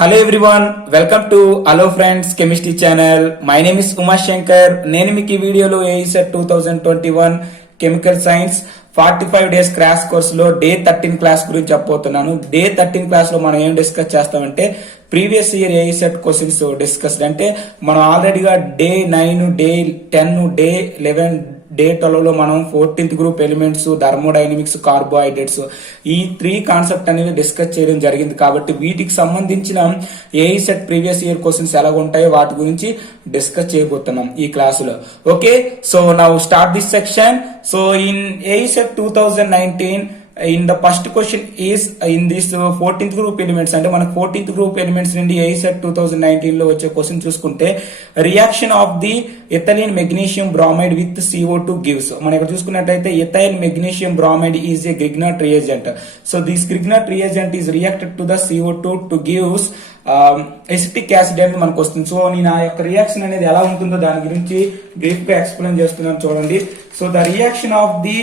Hello everyone, welcome to Hello Friends Chemistry channel. My name is Uma Shankar. నేను మీకు ఈ వీడియోలో AESET 2021 chemical science 45 days crash course లో day 13 class గురించి చెప్పబోతున్నాను. డే 13 క్లాస్ లో మనం ఏం డిస్కస్ చేస్తామంటే previous year AESET questions discuss అంటే మనం ఆల్రెడీగా డే 9, డే 10, డే 11, డే 12 లో మనం 14th group elements, thermodynamics, carbohydrates ఈ 3 కాన్సెప్ట్ అనేది డిస్కస్ చేయడం జరిగింది. కాబట్టి వీటికి సంబంధించిన AESET ప్రీవియస్ ఇయర్ క్వశ్చన్స్ ఎలా ఉంటాయో వాటి గురించి డిస్కస్ చేయబోతున్నాం ఈ క్లాసులో. Okay, so now start this section. So in AESET 2019 in the first question is in this 14th group elements అంటే మనకు 14th group elements నుండి AESET 2019 లో వచ్చే క్వశ్చన్ చూసుకుంటే reaction of the ethylene magnesium bromide with CO2 gives. మనం ఇక్కడ చూసుకున్నట్లయితే ethyl magnesium bromide is a Grignard reagent. So this Grignard reagent is reacted to the CO2 to gives acetic acid అనేది మనకు వస్తుంది. So నేను ఆ యొక్క రియాక్షన్ అనేది ఎలా ఉంటుందో దాని గురించి బ్రీఫ్ గా ఎక్స్ప్లెయిన్ చేస్తున్నాను చూడండి. So the reaction of the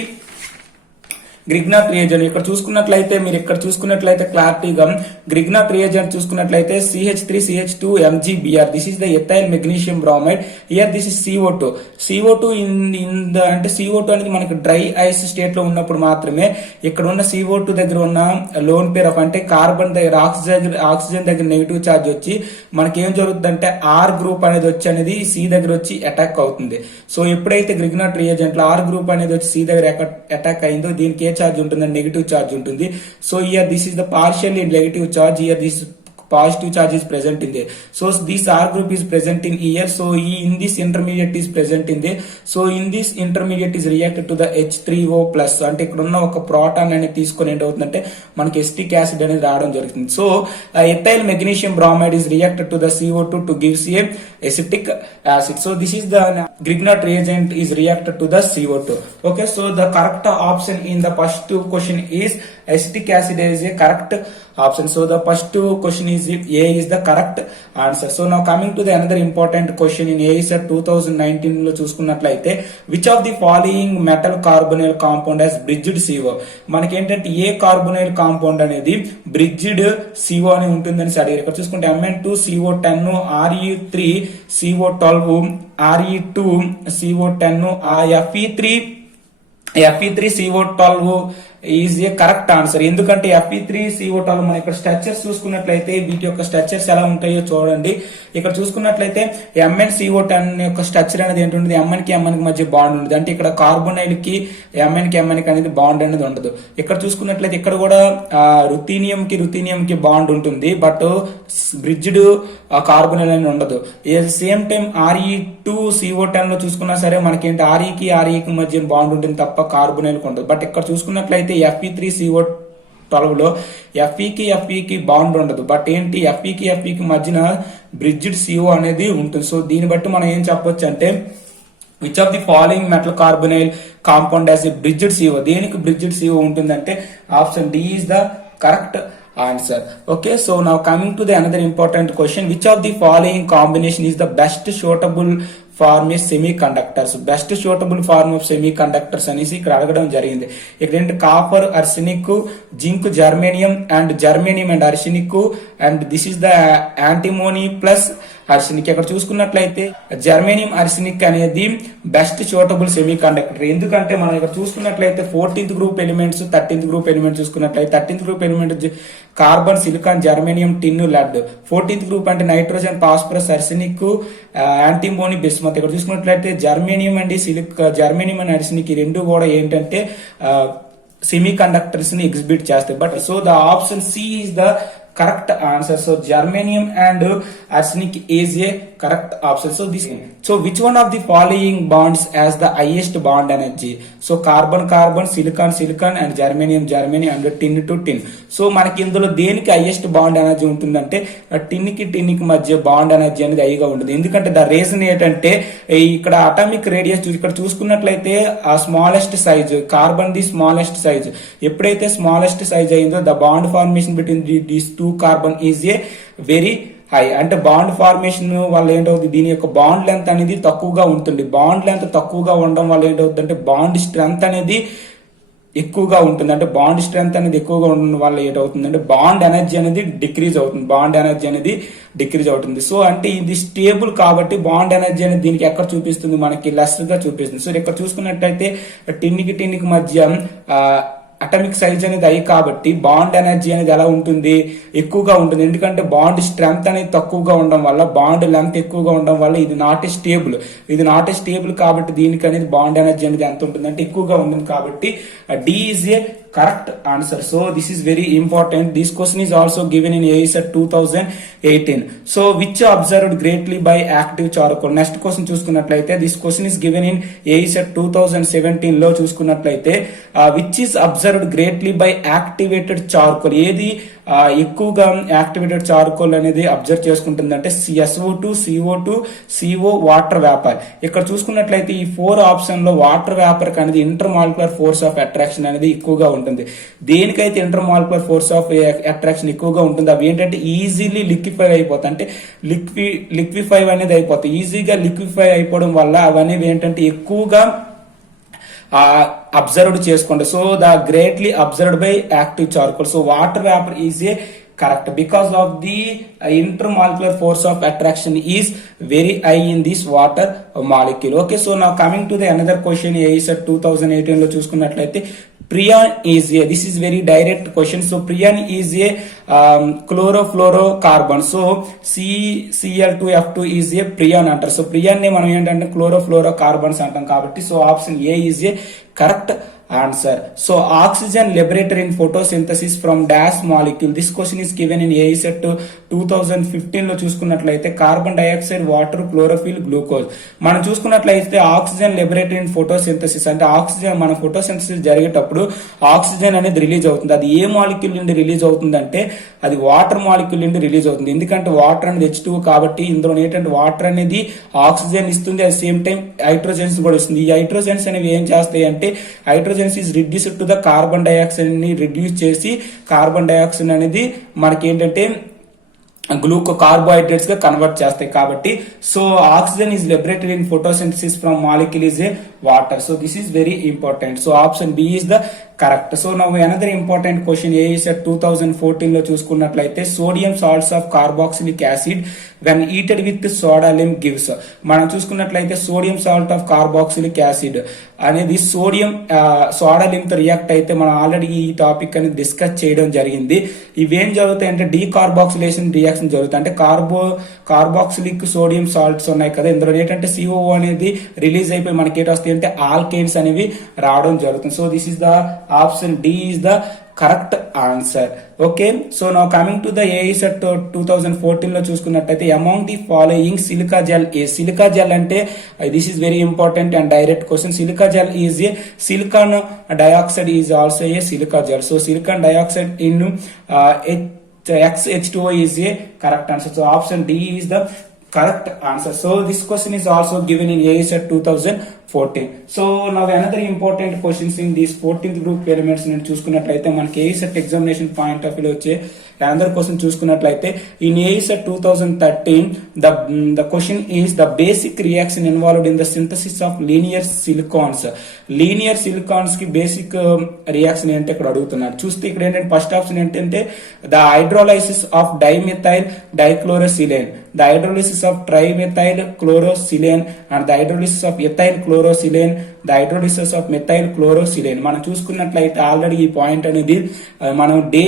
Grignard reagent ఇక్కడ చూసుకున్నట్లయితే మీరు ఇక్కడ చూసుకున్నట్లయితే క్లారిటీగా గ్రిగ్నాట్ రియేజెంట్ చూసుకున్నట్లయితే CH3CH2 MgBr. This is the ethyl magnesium bromide. Here this is CO2 in the అంటే CO2 అనేది మనకి డ్రై ఐస్ స్టేట్ లో ఉన్నప్పుడు మాత్రమే ఇక్కడ ఉన్న CO2 దగ్గర ఉన్న లోన్ పేర్ ఆఫ్ అంటే కార్బన్ దగ్గర ఆక్సిజన్ దగ్గర నెగిటివ్ ఛార్జ్ వచ్చి మనకి ఏం జరుగుతుందంటే R గ్రూప్ అనేది వచ్చి అనేది C దగ్గర వచ్చి అటాక్ అవుతుంది. సో ఎప్పుడైతే గ్రిగ్నాట్ రియేజెంట్ లో R గ్రూప్ అనేది వచ్చి C దగ్గర అటాక్ అయిందో దీనికి charge ఉంటుంది, నెగటివ్ చార్జ్ ఉంటుంది. So here this is the partially negative charge, here this positive charge is present in there. So this R group is present in here. So in this intermediate is present in there. So in this intermediate is reacted to the H3O plus. అంటే ఇక్కడ ఉన్న ఒక proton అనేది తీసుకొని ఏంటవుతుందంటే మనకి acetic acid అనేది రావడం జరుగుతుంది. So ethyl magnesium bromide is reacted to the CO2 to gives a acidic acid. So this is the Grignard reagent is reacted to the CO2. Okay, so the correct option in the first question is acetic acid is a correct option. So the first question is A is the correct answer. So now coming to the another important question in AESET 2019 లో చూసుకున్నట్లయితే which of the following metal carbonyl compound has bridged CO. మనకి ఏంటంటే ఏ carbonyl compound అనేది bridged CO అని ఉంటుందని అడిగారు. ఇక్కడ చూసుకుంటే Mn2CO10, Re3CO12, Re2CO10, Fe3CO12 is a correct answer. ఎందుకంటే Fe3CO12 మనం ఇక్కడ స్ట్రక్చర్స్ చూసుకున్నట్లయితే వీటి యొక్క స్ట్రక్చర్స్ ఎలా ఉంటాయో చూడండి. ఇక్కడ చూసుకున్నట్లయితే MnCO10 యొక్క స్ట్రక్చర్ అనేది ఏంటంటే Mn కి మధ్య బాండ్ ఉంటుంది. అంటే ఇక్కడ కార్బోనైల్ కి Mn కి అనేది బాండ్ అనేది ఉండదు. ఇక్కడ చూసుకున్నట్లయితే ఇక్కడ కూడా రుథీనియం కి బాండ్ ఉంటుంది, బట్ బ్రిడ్జ్డ్ కార్బోనైల్ అనేది ఉండదు. సేమ్ టైం Re2CO10 లో చూసుకున్నా సరే మనకి ఏంటి Re కి మధ్య బాండ్ ఉంటుంది తప్ప కార్బోనైల్ కి ఉండదు. బట్ ఇక్కడ చూసుకున్నట్లయితే Fe3CO12 లో Fe కి బాండ్ ఉండదు, బట్ ఏంటి Fe కి మధ్యన బ్రిడ్జ్డ్ CO అనేది ఉంటుంది. సో దీన్ని బట్టి మనం ఏం చెప్పొచ్చు అంటే which of the following metal carbonyl compound has a bridged CO. దేనికి బ్రిడ్జ్డ్ CO ఉంటుందంటే option D is the correct answer. Okay, so now coming to the another important question, which of the following combination is the best suitable form a semiconductors. Best suitable form of semiconductors అనేసి ఇక్కడ అడగడం జరిగింది. ఇక్కడ ఏంటి copper, arsenic, zinc, germanium and arsenic and this is the antimony plus arsenic. ఇక్కడ చూసుకున్నట్లయితే germanium అర్సెనిక్ అనేది best suitable semi conductor. ఎందుకంటే మనం ఇక్కడ చూసుకున్నట్లయితే 14th group elements, 13th group elements చూసుకున్నట్లయితే 13th group element carbon, silicon, germanium, tin, lead. 14th group అంటే nitrogen, phosphorus, arsenic, antimony, bismuth. ఇక్కడ చూసుకున్నట్లయితే జర్మేనియం అండ్ అర్సెనిక్ ఈ రెండు కూడా ఏంటంటే సెమీ కండక్టర్స్ ని ఎగ్జిబిట్ చేస్తాయి. But so the option C is the correct answer. So germanium and arsenic is a correct option. So which one of the following bonds has the highest bond energy? So carbon silicon and germanium and tin to tin. So మనకి ఇందులో దేనికి highest bond energy ఉంటుందంటే టిన్ కి మధ్య bond energy అనేది హైగా ఉంటుంది. ఎందుకంటే ద రీజన్ ఏంటంటే ఇక్కడ అటామిక్ రేడియస్ ఇక్కడ చూసుకున్నట్లయితే ఆ smallest size carbon the smallest size ఎప్పుడైతే స్మాలెస్ట్ సైజ్ అయిందో the bond formation between these two carbon is a very high. అంటే బాండ్ ఫార్మేషన్ వల్ల ఏంటవుతుంది, దీని యొక్క బాండ్ లెంత్ అనేది తక్కువగా ఉంటుంది. బాండ్ లెంత్ తక్కువగా ఉండడం వల్ల ఏంటవుతుంది అంటే బాండ్ స్ట్రెంగ్త్ అనేది ఎక్కువగా ఉంటుంది, అంటే బాండ్ స్ట్రెంత్ అనేది ఎక్కువగా ఉండడం వల్ల ఏటవుతుందంటే బాండ్ ఎనర్జీ అనేది డిక్రీజ్ అవుతుంది. సో అంటే ఇది స్టేబుల్ కాబట్టి బాండ్ ఎనర్జీ అనేది దీనికి ఎక్కడ చూపిస్తుంది, మనకి లెస్ గా చూపిస్తుంది. సో ఇక్కడ చూసుకున్నట్టయితే టిన్నికి మధ్య అటామిక్ సైజ్ అనేది అయి కాబట్టి బాండ్ ఎనర్జీ అనేది ఎలా ఉంటుంది, ఎక్కువగా ఉంటుంది. ఎందుకంటే బాండ్ స్ట్రెంత్ అనేది తక్కువగా ఉండడం వల్ల, బాండ్ లెంత్ ఎక్కువగా ఉండడం వల్ల ఇది నాట్ స్టేబుల్ కాబట్టి దీనికి అనేది బాండ్ ఎనర్జీ అనేది ఎంత ఉంటుంది అంటే ఎక్కువగా ఉంటుంది. కాబట్టి D is a correct answer. So this is very important. This question is also given in AISET 2018. So which observed greatly by active charcoal? Next question చూసుకున్నట్లయితే this question is given in AISET 2017 లో చూసుకున్నట్లయితే which is observed greatly by activated charcoal? ఏది ఎక్కువగా activated charcoal అనేది observe చేసుకుంటుందంటే SO2, CO2, CO water vapour. ఇక్కడ చూసుకున్నట్లయితే ఈ 4 ఆప్షన్ లో వాటర్ వేపర్ అనేది intermolecular force of attraction అనేది ఎక్కువగా ఉంటుంది. దేనికైతే intermolecular force of attraction ఎక్కువగా ఉంటుంది అవి ఏంటంటే ఈజీలీ లిక్విఫై అయిపోతాయి, అంటే లిక్విఫై అనేది అయిపోతాయి. ఈజీగా లిక్విఫై అయిపోవడం వల్ల అవన్నీ ఏంటంటే ఎక్కువగా అబ్జర్వ్డ్ చేసుకోండి. So the greatly observed by active charcoal. So water vapour is a correct because of the intermolecular force of attraction is very high in this water molecule. Okay, so now coming to the another question AISET 2018 లో చూసుకున్నట్లయితే prion is a, this is very direct question. So prion is a chlorofluorocarbon. So Cl2F2 is a prion అంటారు. So prion ని మనం ఏంటంటే chlorofluorocarbons అంటాం కాబట్టి so option A is a correct answer. So oxygen liberated in photosynthesis from dash molecule. This question is given in AISET 2015 లో చూసుకున్నట్లయితే carbon dioxide, water, chlorophyll, glucose. మనం చూసుకున్నట్లయితే ఆక్సిజన్ లిబరేటెడ్ ఇన్ ఫోటోసింథసిస్ అంటే oxygen మన photosynthesis జరిగేటప్పుడు oxygen అనేది release అవుతుంది. అది ఏ మాలిక్యూల్ నుండి రిలీజ్ అవుతుంది అంటే అది వాటర్ మాలిక్యూల్ నుండి రిలీజ్ అవుతుంది. ఎందుకంటే వాటర్ అనేది H2 కాబట్టి ఇందులో ఏంటంటే వాటర్ అనేది ఆక్సిజన్ ఇస్తుంది, అట్ సేమ్ టైం హైడ్రోజన్స్ కూడా ఇస్తుంది. ఈ హైడ్రోజన్స్ అనేవి ఏం చేస్తాయి అంటే hydrogens is reduced to the carbon dioxide ని రిడ్యూస్ చేసి కార్బన్ డైఆక్సైడ్ అనేది మనకి ఏంటంటే కార్బోహైడ్రేట్స్ గా కన్వర్ట్ చేస్తాయి. కాబట్టి so oxygen is liberated in photosynthesis from molecule is a water. So this is very important. So option B is the correct. So now another important question AISET 2014 లో చూసుకున్నట్లయితే sodium salts of carboxylic acid when heated with soda lime gives. మనం చూసుకున్నట్లయితే sodium salt of carboxylic acid అనేది sodium soda లిమ్ తో react అయితే మనం already ఈ topic అనేది డిస్కస్ చేయడం జరిగింది. ఇవేం జరుగుతాయి అంటే డీకార్బాక్సిలేషన్ రియాక్షన్ జరుగుతాయి. అంటే కార్బాక్సిలిక్ సోడియం సాల్ట్స్ ఉన్నాయి కదా, ఇందులో ఏంటంటే CO అనేది రిలీజ్ అయిపోయి మనకి ఏంటి వస్తాయి అంటే ఆల్కేన్స్ అనేవి రావడం జరుగుతుంది. So this is the option D is the correct answer. Okay, so now coming to the AISET 2014 లో చూసుకున్నట్టయితే among the following silica gel a. Silica gel అంటే this is very important and direct question. Silica gel is a silicon dioxide is also a silica gel. So silicon dioxide in H2O is a correct answer. So option D is the correct answer. So this question is also given in AISET 2014. So now another important questions in these 14th group elements నేను చూసుకున్నట్లయితే మనకి AISET examination point of view వచ్చే another question చూసుకున్నట్లయితే in AISET 2013 the question is the basic reaction involved in the synthesis of linear silicons. Linear silicones కి basic reaction ఏంటి ఇక్కడ అడుగుతున్నారు. చూస్తే ఇక్కడ ఏంటంటే ఫస్ట్ ఆప్షన్ ఏంటంటే the hydrolysis of dimethyl dichlorosilane, the hydrolysis of trimethyl chlorosilane and the hydrolysis of ethyl chlorosilane, the hydrolysis of methyl chlorosilane. మనం చూసుకున్నట్లయితే ఆల్రెడీ ఈ పాయింట్ అనేది మనం డే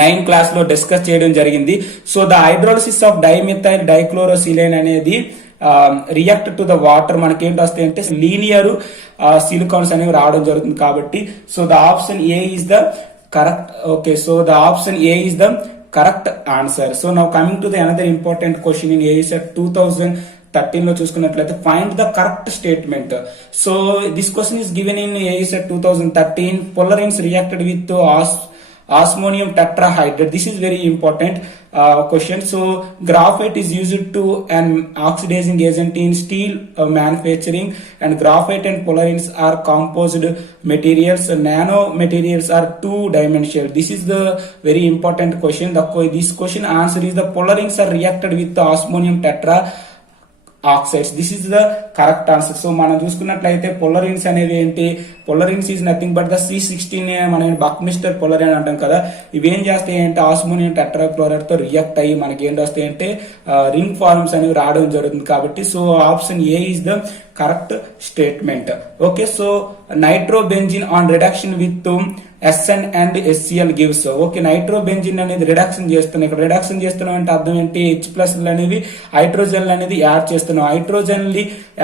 9 క్లాస్ లో డిస్కస్ చేయడం జరిగింది. So the hydrolysis of dimethyl dichlorosilane అనేది react to the water మనకి ఏంటి వస్తాయి అంటే లీనియర్ సిలికాన్స్ అనేవి రావడం జరుగుతుంది. కాబట్టి so the option A is the correct. Okay, so the option A is the correct answer. So now coming to the another important question in AISET 2013 లో చూసుకున్నట్లయితే find the correct statement. So this question is given in AISET 2013. Fullerenes reacted with osmonium tetrahydride. This is very important question. So graphite is used to an oxidizing agent in steel manufacturing, and graphite and polarins are composite materials. Nano materials are two dimensional. This is the very important question. This question answer is the polarins are reacted with the osmonium oxides. This is the correct answer. సో మనం చూసుకున్నట్లయితే fullerenes అనేవి ఏంటి, fullerenes is nothing but the C16 మనం బక్మిస్టర్ పొలరిన్ అంటాం కదా. ఇవేం చేస్తాయి అంటే ఆస్మోనియం టెట్రాక్లోరైడ్ తో రియాక్ట్ అయ్యి మనకి ఏంటి వస్తాయి అంటే రింగ్ ఫార్మ్స్ అనేవి రావడం జరుగుతుంది. కాబట్టి so option A is the correct statement. Okay, so nitrobenzene on reduction with SN and HCl gives. Okay, nitrobenzene అనేది రిడక్షన్ చేస్తున్నాం. ఇక్కడ రిడక్షన్ చేస్తున్నాం అంటే అర్థం ఏంటి, H+ అనేవి హైడ్రోజన్ అనేది యాడ్ చేస్తున్నాం. హైడ్రోజన్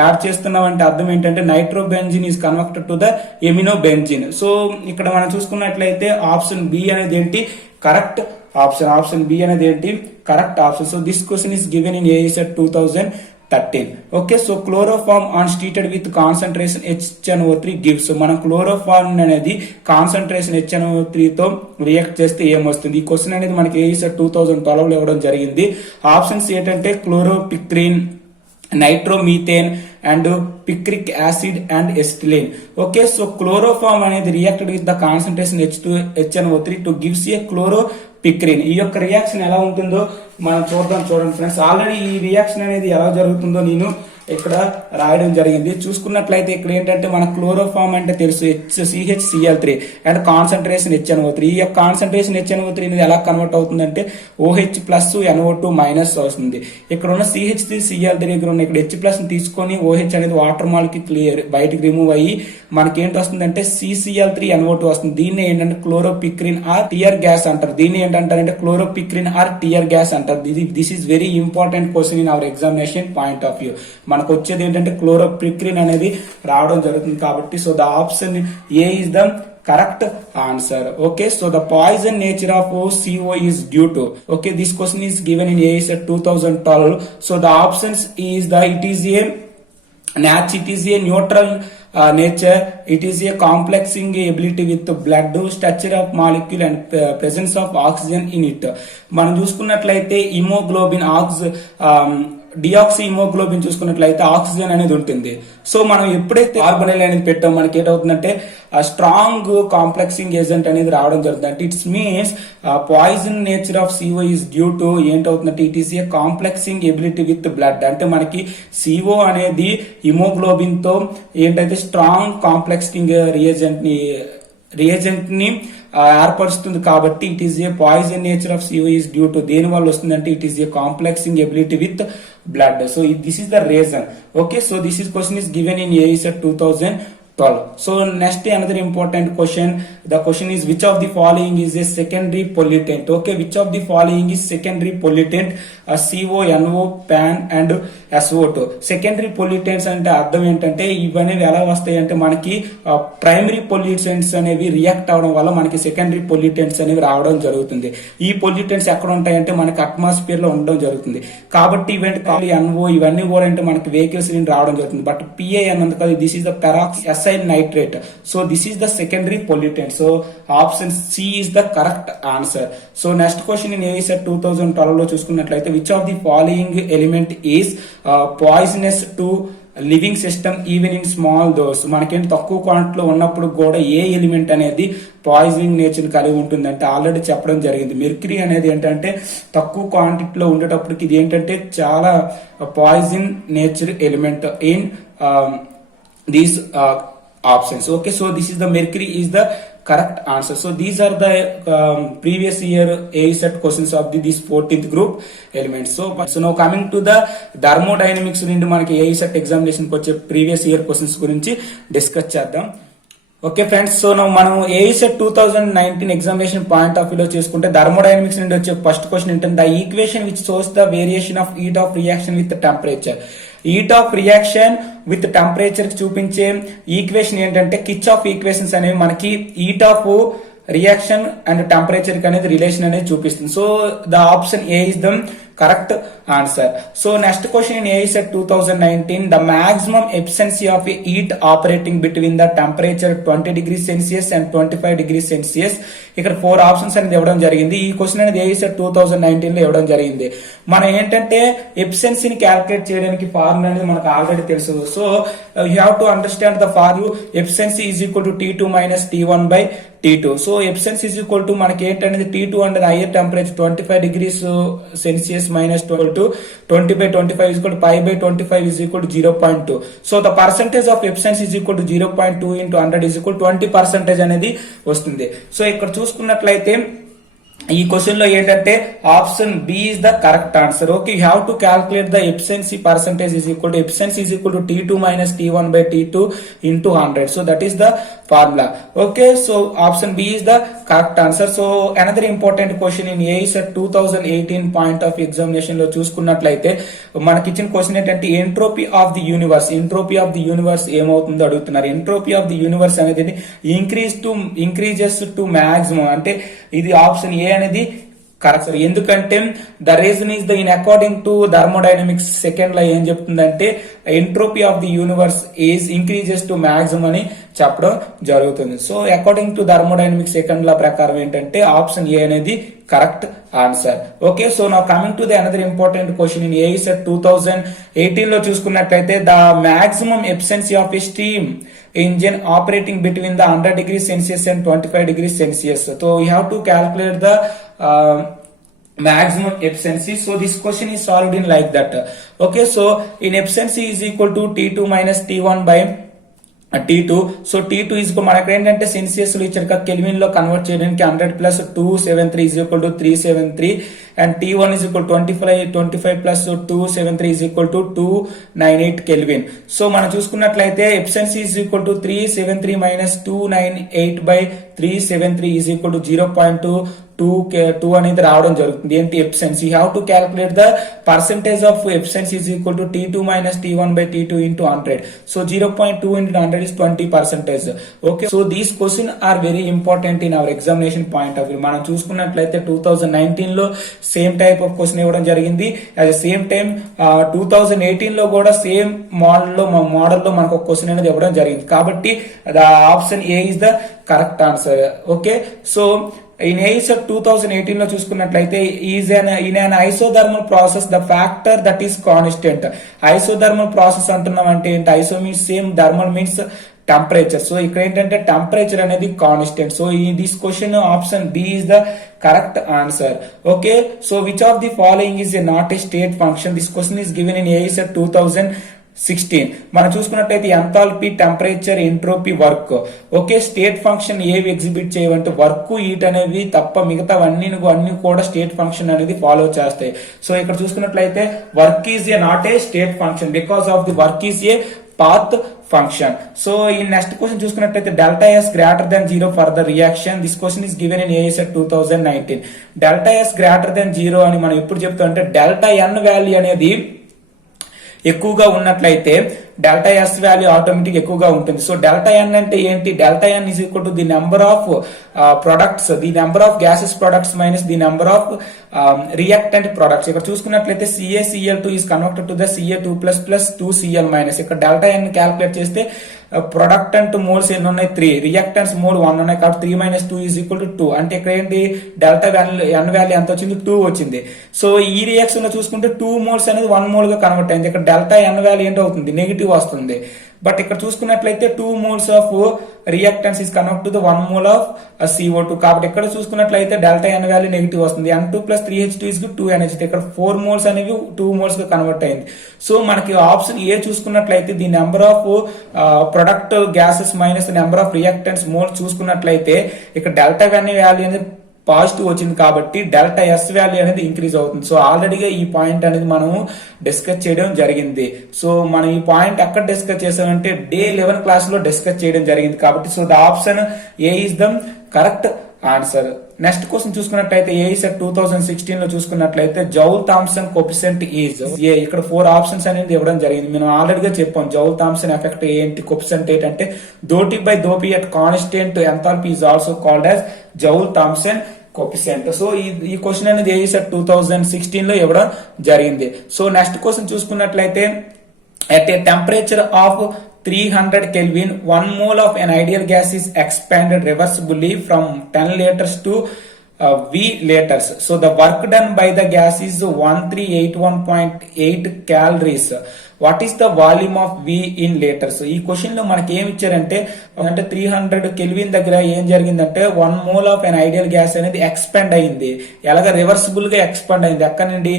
యాడ్ చేస్తున్నాం అంటే అర్థం ఏంటంటే nitrobenzene is converted to the aminobenzene. సో ఇక్కడ మనం చూసుకున్నట్లయితే ఆప్షన్ బి అనేది ఏంటి కరెక్ట్ ఆప్షన్. ఆప్షన్ బి అనేది ఏంటి correct option. So this question is given in AESET 2013. Okay, so chloroform on treated with concentration HNO3 gives. మనం క్లోరోఫార్మ్ అనేది కాన్సన్ట్రేషన్ HNO3 తో రియాక్ట్ చేస్తే ఏమొస్తుంది. ఈ క్వశ్చన్ అనేది మనకి AESET 2012 లో ఇవ్వడం జరిగింది. ఆప్షన్స్ ఏంటంటే chloropicrin, nitromethane and picric acid and acetylene. Okay, so chloroform అనేది reacted with the concentration HNO3 to gives a chloropicrin. ఈ యొక్క రియాక్షన్ ఎలా ఉంటుందో మనం చూద్దాం. చూడండి ఫ్రెండ్స్, ఆల్రెడీ ఈ రియాక్షన్ అనేది ఎలా జరుగుతుందో నేను ఇక్కడ రాయడం జరిగింది. చూసుకున్నట్లయితే ఇక్కడ ఏంటంటే మన క్లోరోఫార్మ్ అంటే తెలుసు CHCl3 అండ్ కాన్సన్ట్రేషన్ HNO3. ఈ యొక్క కాన్సన్ట్రేషన్ HNO3 అనేది ఎలా కన్వర్ట్ అవుతుందంటే OH+ NO2- అవుతుంది. ఇక్కడ ఉన్న CH3Cl3 దగ్గర ఉన్న ఇక్కడ H+ తీసుకొని OH అనేది వాటర్ మాలిక్యూల్ క్లియర్ బయటకు రిమూవ్ అయ్యి మనకి ఏంటి వస్తుందంటే CCl3NO2 వస్తుంది. దీన్ని ఏంటంటే క్లోరోపిక్రిన్ ఆర్ టియర్ గ్యాస్ అంటారు. దీన్ని ఏంటంటారంటే క్లోరోపిక్రిన్ ఆర్ టియర్ గ్యాస్ అంటారు. This is very important question in our examination point of view. మనకు వచ్చేది ఏంటంటే క్లోరోపిక్రిన్ అనేది రావడం జరుగుతుంది. కాబట్టి so the option A is the correct answer. Okay, so the poison nature of CO is due to. Okay, this question is given in AESET 2012. So the options is the it is a neutral nature, it is a complexing ability with blood, structure of molecule and presence of oxygen in it. మనం చూసుకున్నట్లయితే haemoglobin deoxy haemoglobin చూసుకున్నట్లయితే oxygen అనేది ఉంటుంది. So మనం ఎప్పుడైతే carbonyl అనేది పెట్టాం మనకి ఏంటవుతుందంటే స్ట్రాంగ్ కాంప్లెక్సింగ్ ఏజెంట్ అనేది రావడం జరుగుతుంది. అంటే its means poison nature of CO is due to ఏంటవుతుందంటే it is a complexing ability with blood. అంటే మనకి CO అనేది హిమోగ్లోబిన్ తో ఏంటైతే స్ట్రాంగ్ కాంప్లెక్సింగ్ రియేజెంట్ ని ఏర్పరుస్తుంది. కాబట్టి it is a poison nature of CO is due to దేని వల్ల వస్తుందంటే it is a complexing ability with blood. So this is the reason. Okay, so this is question is given in AESET 2012. So next another important question. The question is which of the following is a secondary pollutant? Okay, which of the following is secondary pollutant? CO, NO, PAN and SO2. Secondary pollutants అంటే అర్థం ఏంటంటే ఇవనేవి ఎలా వస్తాయి అంటే మనకి primary pollutants అనేవి react అవడం వల్ల మనకి సెకండరీ పొల్యూటెంట్స్ అనేవి రావడం జరుగుతుంది. ఈ పొల్యూటెంట్స్ ఎక్కడ ఉంటాయంటే మనకి అట్మాస్ఫియర్ లో ఉండడం జరుగుతుంది. కాబట్టి NO ఇవన్నీ కూడా అంటే మనకి వెహికల్స్ నుండి రావడం జరుగుతుంది. బట్ PAN ఉంది కదా, this is the peroxide nitrate. So this is the secondary pollutant. So option C is the correct answer. So next question in AESET 2012 లో చూసుకున్నట్లయితే which of the following element is poisonous to living system even in small dose. మనకేంటి తక్కువ క్వాంటిటీలో ఉన్నప్పుడు కూడా ఏ element అనేది poisoning nature కలిగి ఉంటుందంటే ఆల్రెడీ చెప్పడం జరిగింది. మెర్క్యూరీ అనేది ఏంటంటే తక్కువ క్వాంటిటీలో ఉండేటప్పటికి ఇది ఏంటంటే చాలా poison nature element in these options. Okay, so this is the mercury is the correct answer. So these are the previous year AESET questions of this 14th group elements. So now coming to the thermodynamics నుండి మనకి AESET examination కి వచ్చే previous year questions గురించి discuss చేద్దాం. Okay friends, so మనం AESET 2019 examination point of view లో చేసుకుంటే thermodynamics నుండి వచ్చే ఫస్ట్ క్వశ్చన్ ఏంటంటే the equation which shows the variation of heat of reaction with temperature. Heat of reaction with temperature చూపించే equation ఏంటంటే కిర్చాఫ్ ఈక్వేషన్స్ అనేవి మనకి heat of reaction and temperature అనేది రిలేషన్ అనేది చూపిస్తుంది. So the option A is the correct answer. So next question in AESET 2019 the maximum efficiency of A heat operating between the temperature 20 degrees Celsius and 25 degrees Celsius. ఇక్కడ 4 options అనేది ఇవ్వడం జరిగింది. ఈ question అనేది AESET 2019 లో ఇవ్వడం జరిగింది. మనం ఏంటంటే ఎఫిషియన్సీని క్యాల్కులేట్ చేయడానికి ఫార్ములా అనేది మనకు ఆల్రెడీ తెలుసు. So you have to understand the formula efficiency is equal to T2 minus T1 by T2. So efficiency is equal to మనకి ఏంటనేది T2 అనేది hire temperature 25 degrees Celsius is minus 12 to 20 by 25 is equal to pi by 25 is equal to 0.2. So the percentage of efficiency is equal to 0.2 into 100 is equal to 20% అనేది వస్తుంది. So ఇక్కడ చూసుకున్నట్లయితే ఈ question లో ఏంటంటే option B is the correct answer. Okay, you have to calculate the efficiency percentage is equal to efficiency is equal to T2 minus T1 by T2 into 100. So that is the formula. Okay, so option B is the correct answer. So another important question in AICET 2018 point of examination లో చూసుకున్నట్లయితే మనకి ఇచ్చిన question ఏంటంటే entropy of the universe ఏమవుతుందో అడుగుతున్నారు. Entropy of the universe అనేది increases to maximum, అంటే ఇది ఆప్షన్ ఏ అనేది కరెక్ట్ సార్. ఎందుకంటే the reason is the in according to thermodynamics second లో ఏం చెప్తుందంటే entropy of the universe is increases to maximum అని చెప్పడం జరుగుతుంది. So according to thermodynamics second లా ప్రకారం ఏంటంటే ఆప్షన్ ఏ అనేది కరెక్ట్ ఆన్సర్. ఓకే, సో నా coming to the another important question in AICET 2018 లో చూసుకున్నట్లయితే the maximum efficiency of a steam engine operating between the 100 degrees Celsius and 25 degrees Celsius. So you have to calculate the maximum efficiency. So this question is solved in like that. Okay, so in efficiency is equal to T2 minus T1 by T2. So T2 is మనకి ఏంటంటే Celsius లో ఇచ్చారు, kelvin లో convert చేయడానికి 100 plus 273 is equal to 373 and T1 is equal to 25 plus 273 is equal to 298 Kelvin. So మనం చూసుకున్నట్లయితే efficiency is equal to 373 minus 298 by 373 is equal to 0.2 అనేది రావడం జరుగుతుంది. ఏంటి efficiency, you have to calculate the percentage of efficiency is equal to T2 minus T1 by T2 into 100. So 0.2 into 100 is 20%. Okay, so these questions are very important in our examination point of view. మనం చూసుకున్నట్లయితే 2019 లో same type of question ఇవ్వడం జరిగింది. At the same time 2018 లో కూడా same మోడల్లో మనకు ఒక క్వశ్చన్ అనేది ఇవ్వడం జరిగింది. కాబట్టి the option A is the correct answer. Okay, so in AICET 2018 లో చూసుకున్నట్లయితే in an isothermal process the factor that is constant. Isothermal process అంటున్నాం అంటే ఏంటి, iso means same, thermal means temperature. So ఇక్కడ ఏంటంటే టెంపరేచర్ అనేది కాన్స్టెంట్. సో ఈ this question option B is the correct answer. Okay, so which of the following is not a state function. This question is given in AICET 2016. మనం చూసుకున్నట్లయితే enthalpy, temperature, entropy, work. Okay, state function ఏవి exhibit చేయవంటే work, heat అనేవి తప్ప మిగతా అన్ని కూడా state function అనేది ఫాలో చేస్తాయి. సో ఇక్కడ చూసుకున్నట్లయితే work is a not a state function because of the work is a path function. So ఈ నెక్స్ట్ క్వశ్చన్ చూసుకున్నట్లయితే delta yes greater than 0 for the reaction. This question is given in AICET 2019. Delta s greater than 0 అని మనం ఎప్పుడు చెప్తాం అంటే delta ఎన్ value అనేది ఎక్కువగా ఉన్నట్లయితే డెల్టా ఎస్ వాల్యూ ఆటోమేటిక్ ఎక్కువగా ఉంటుంది. సో డెల్టా ఎన్ అంటే ఏంటి, delta N is equal to the number of products, the number of gases products minus the number of reactant products. ఇక్కడ చూసుకున్నట్లయితే CaCl2 is converted to the Ca2 plus plus 2Cl minus. ఇక్కడ delta N calculate చేస్తే ప్రొడక్టెంట్ moles ఎన్ని ఉన్నాయి, 3, reactants mole 1 ఉన్నాయి కాబట్టి 3 minus 2 is equal to 2. అంటే ఇక్కడ ఏంటి డెల్టా ఎన్ వాల్యూ ఎంత వచ్చింది, 2 వచ్చింది. సో ఈ రియాక్షన్ లో చూసుకుంటే 2 moles అనేది 1 mole గా కన్వర్ట్ అయింది. ఇక్కడ డెల్టా ఎన్ వాల్యూ ఏంటో అవుతుంది, నెగిటివ్ వస్తుంది. బట్ ఇక్కడ చూసుకున్నట్లయితే 2 moles of reactance is convert to the 1 mole of CO2. కాబట్టి ఇక్కడ చూసుకున్నట్లయితే డెల్టా ఎన్ వాల్యూ నెగిటివ్ వస్తుంది. N2 plus 3H2 is 2NH. ఇక్కడ 4 moles అనేవి 2 moles గా కన్వర్ట్ అయింది. సో మనకి ఆప్షన్ ఏ చూసుకున్నట్లయితే the number of product gases minus number of reactants moles చూసుకున్నట్లయితే ఇక్కడ డెల్టా ఎన్ వాల్యూ అనేది పాజిటివ్ వచ్చింది కాబట్టి డెల్టా ఎస్ వాల్యూ అనేది ఇంక్రీజ్ అవుతుంది. సో ఆల్రెడీగా ఈ పాయింట్ అనేది మనము డిస్కస్ చేయడం జరిగింది. సో మనం ఈ పాయింట్ ఎక్కడ డిస్కస్ చేసామంటే డే 11 క్లాస్ లో డిస్కస్ చేయడం జరిగింది కాబట్టి so the option A is the correct answer. Next question చూసుకున్నట్లయితే AICET 2016 లో చూసుకున్నట్లయితే Joule Thomson coefficient is A. ఇక్కడ 4 ఆప్షన్స్ అనేది ఇవ్వడం జరిగింది. మనం ఆల్రెడీగా చెప్పాం జౌల్ థామ్సన్ ఎఫెక్ట్ ఏంటి, కోఎఫిషియంట్ ఏంటంటే douT by douP at constant enthalpy is also called as Joule Thomson coefficient. So ఈ క్వశ్చన్ అనేది AICET 2016 లో ఇవ్వడం జరిగింది. సో నెక్స్ట్ క్వశ్చన్ చూసుకున్నట్లయితే at a temperature of 300 Kelvin 1 mole of an ideal gas is expanded reversibly from 10 liters to V liters. So the work done by the gas is 1381.8 calories. What is the volume of V in litres? ఈ question లో మనకి ఏమి ఇచ్చారంటే 300 kelvin దగ్గర ఏం జరిగిందంటే 1 mole of N ideal gas అనేది expand అయింది. ఎలాగ రివర్సిబుల్ గా ఎక్స్పాండ్ అయింది. ఎక్కడ నుండి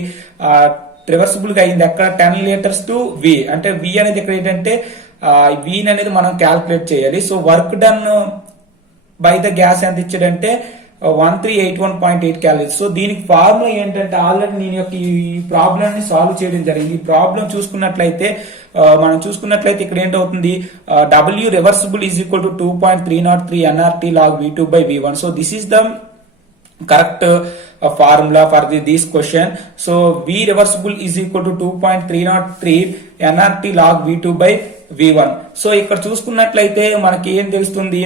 రివర్సిబుల్ గా అయింది? ఎక్కడ 10 లీటర్స్ టు V. అంటే V అనేది ఇక్కడ ఏంటంటే V అనేది మనం క్యాల్కులేట్ చేయాలి. So work done by the gas ఎంత ఇచ్చాడంటే 1381.8 క్యాలరీస్. సో దీనికి ఫార్ములా ఏంటంటే ఆల్రెడీ నేను యొక్క ఈ ప్రాబ్లమ్ ని సాల్వ్ చేయడం జరిగింది. ఈ ప్రాబ్లం మనం చూసుకున్నట్లయితే ఇక్కడ ఏంటవుతుంది, W reversible is equal to 2.303 nRT log V2 by V1. So this is the correct formula for this question. So V reversible is equal to 2.303 nRT log V2 by V1. So ఇక్కడ చూసుకున్నట్లయితే మనకి ఏం తెలుస్తుంది,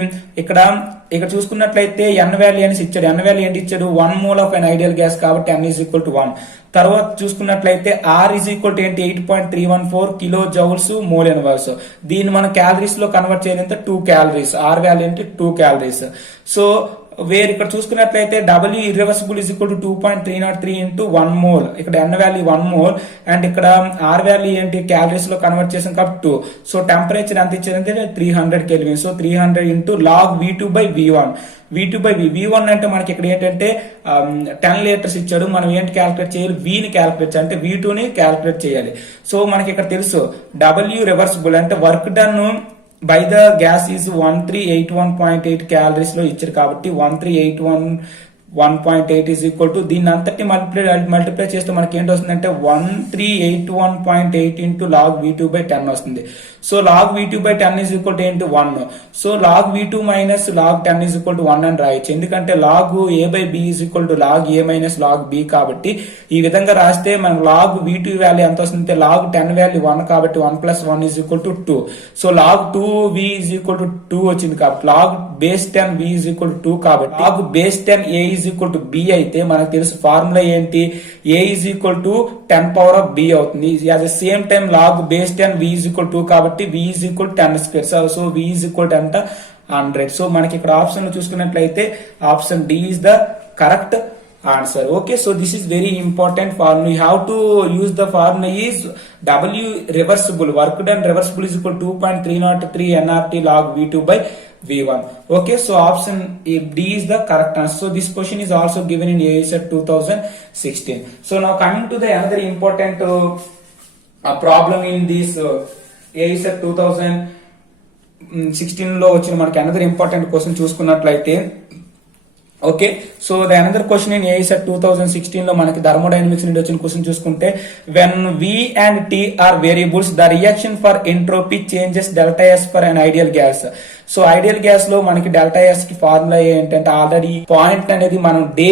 ఇక్కడ చూసుకున్నట్లయితే n value అనేసి ఇచ్చాడు. n value ఏంటి ఇచ్చాడు? 1 mole of N ideal gas కాబట్టి n ఈజ్ ఈక్వల్ టు 1. తర్వాత చూసుకున్నట్లయితే R ఈజ్ ఈక్వల్ టు ఏంటి? 8.314 కిలో జౌల్స్ మోల్ ఇన్వర్స్. దీన్ని మనం క్యాలరీస్ లో కన్వర్ట్ చేయాలంటే 2 క్యాలరీస్. R వాల్యూ ఏంటి? 2 క్యాలరీస్. సో ఇక్కడ చూసుకున్నట్లయితే W irreversible is equal to 2.303 into 1 mole. ఇక్కడ n వాల్యూ 1 mole అండ్ ఇక్కడ R వాల్యూ ఏంటి? క్యాలరీస్ లో కన్వర్ట్ చేసాం కాబట్టి 2. సో టెంపరేచర్ ఎంత ఇచ్చారంటే 300 kelvin. So 300 into log V2 by V1. V2 by V1 అంటే మనకి ఇక్కడ ఏంటంటే 10 లీటర్స్ ఇచ్చాడు. మనం ఏంటి క్యాల్కులేట్ చేయాలి? V ని క్యాల్కులేట్ చేయాలి, అంటే V2 ని క్యాల్కులేట్ చేయాలి. సో మనకి ఇక్కడ తెలుసు W reversible అంటే work done by the gas is 1381.8 calories లో ఇచ్చారు కాబట్టి 1381.8 ఈజ్ ఈక్వల్ టు దీన్ని అంతటి మల్టిప్లై చేస్తే మనకి ఏంటి వస్తుందంటే 1381.8 ఇంటూ లాగ్ V2 by 10 వస్తుంది. So log V2 by 10 is equal to ఏంటి? 1. So log V2 minus log 10 is equal to 1 అని రాయొచ్చు. ఎందుకంటే log A by B is equal to log A minus log B కాబట్టి ఈ విధంగా రాస్తే మనం లాగ్ V2 వాల్యూ ఎంత వస్తుంది? లాగ్ 10 వాల్యూ 1 కాబట్టి 1 plus 1 is equal to 2. So log 2V is equal to 2 వచ్చింది కాబట్టి log base 10 V is equal to 2 కాబట్టి log base 10 A is equal to B అయితే మనకు తెలుసు ఫార్ములా ఏంటి? A is equal to 10 power of B అవుతుంది. At the same time log base 10 V is equal 2 కాబట్టి V is equal 10 square. So V is equal to ఎంత? 100. So మనకి ఇక్కడ option చూసుకున్నట్లయితే option D is the correct answer. Okay, so this is very important formula. You have to use the formula is W reversible, work done reversible is equal to 2.303 nRT log V2 by V1. Okay, so option D is the correct answer. So this question is also given in AICET 2016. So now coming to the another important problem in this AICET 2016 లో వచ్చిన మనకి another important question చూసుకున్నట్లయితే okay, so the another question in AICET 2016 లో మనకి thermodynamics నుండి వచ్చిన question చూసుకుంటే when V and T are variables the reaction for entropy changes delta S for an ideal gas. So ideal gas లో మనకి delta S కి formula ఏంటంటే already point అనేది మనం డే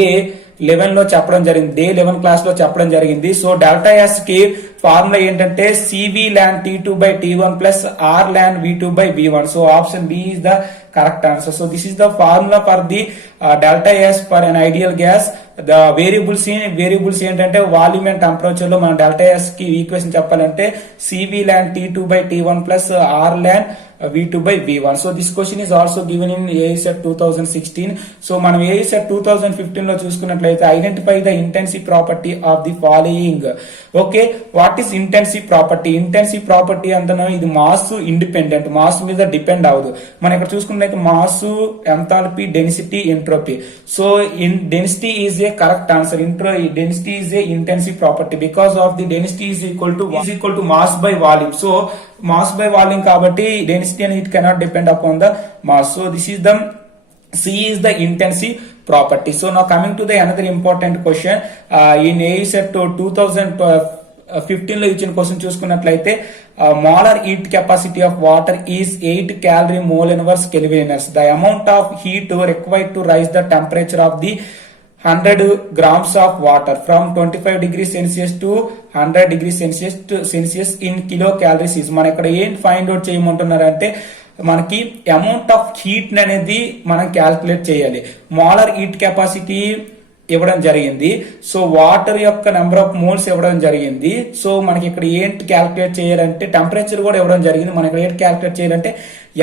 11 లో చెప్పడం జరిగింది, డే 11 క్లాస్ లో చెప్పడం జరిగింది. సో డెల్టా S కి ఫార్ములా ఏంటంటే CV ln T2 by T1 plus R ln V2 by V1. So option B is the correct answer. So this is the formula for the delta S for an ideal gas. The variables ఏంటంటే volume and temperature లో మనం delta S కి equation చెప్పాలంటే CV ln T2 by T1 plus R ln V2 by V1. So this question is also given in AICET 2016. So మనం AICET 2015 లో చూసుకున్నట్లయితే identify the intensive property of the following. Okay, what is intensive property? Intensive property అంటున్నా ఇది mass independent, mass మీద depend అవ్వదు. మనం ఇక్కడ చూసుకున్నట్లయితే mass, enthalpy, density, entropy. So density is a correct answer. Density is a intensive property because of the density is equal to mass by volume. So mass by volume కాబట్టి density అనేది it cannot depend upon the mass. So this is the C is the intensive property. So now coming to the another important question in AICET 2015 లో ఇచ్చిన question చూసుకున్నట్లయితే molar heat capacity of water is 8 calorie mole inverse kelviners. The amount of heat required to raise the temperature of the 100 grams of water from 25 degrees Celsius to 100 degrees Celsius in kilocalories is. మన ఇక్కడ ఏం find out చేయమంటున్నారంటే మనకి amount of heat అనేది మనం calculate చేయాలి. Molar heat capacity ఇవ్వడం జరిగింది. So water యొక్క నెంబర్ ఆఫ్ మోల్స్ ఇవ్వడం జరిగింది. సో మనకి ఇక్కడ ఏంటి క్యాల్కులేట్ చేయాలంటే టెంపరేచర్ కూడా ఇవ్వడం జరిగింది. మనం ఇక్కడ ఏంటి క్యాల్కులేట్ చేయాలంటే